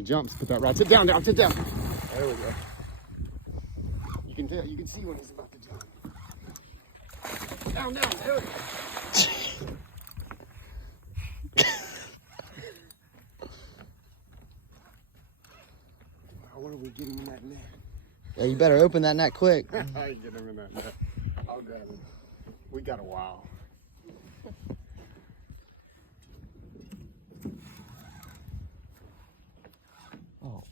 he jumps, put that rod. Sit down, down, sit down. There we go. You can tell, you can see when he's about to jump. Down, down, there we go. What are we getting in that net? Yeah, you better open that net quick. I get him in that net. I'll grab him. We got a while. Oh.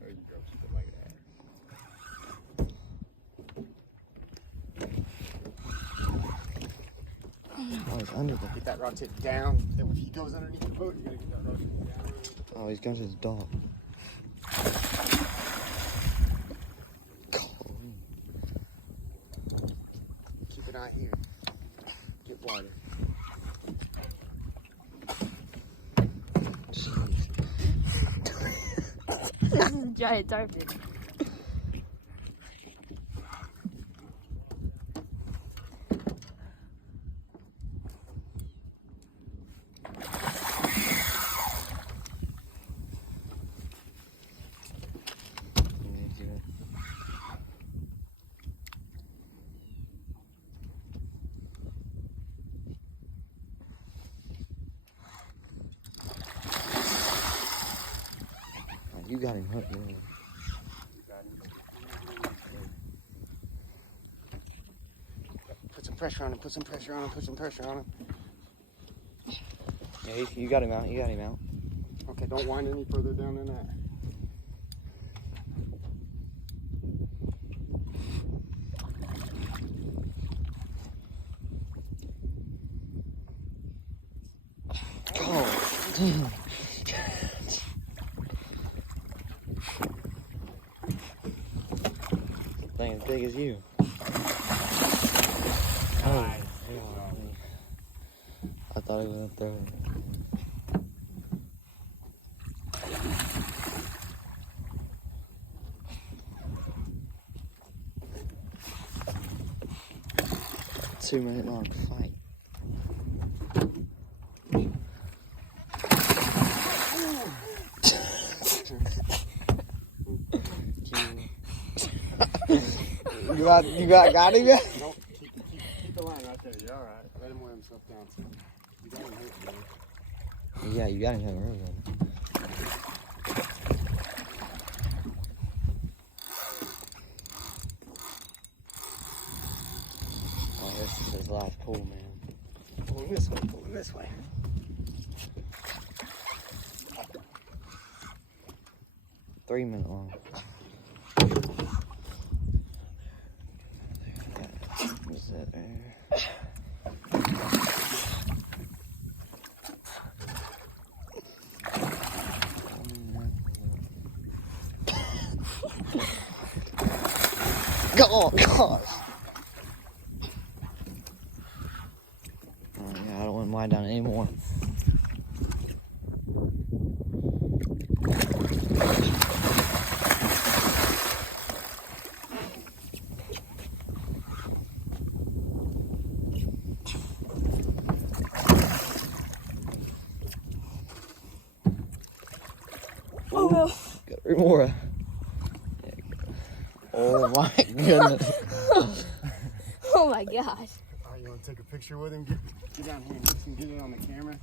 There you go. Keep it like that. Oh, he's under there. Get that rod tip down. And when he goes underneath the boat, you're going to get that rod tip down. Oh, he's going to his dog. Keep an eye here. Get water. Jeez. This is a giant tarpon. You got him hooked, man. Put some pressure on him, put some pressure on him, put some pressure on him. Yeah, you got him out, you got him out. Okay, don't wind any further down than that. Oh, damn. Thing as big as you. Oh, I thought he was gonna throw it. Two-minute long fight. You got him yet? Nope, keep the line right there. You're all right. Let him weigh himself down. So you got him hurt, man. Yeah, you got him having a road. Oh, this is his last pull, man. Pull him this way, pull him this way. 3 minute long. What's that there? Oh gosh! Oh yeah, I don't want mine down anymore. Oh no. Got remora. Oh my goodness. Oh my gosh. All right, you want to take a picture with him? Get down here and get it on the camera.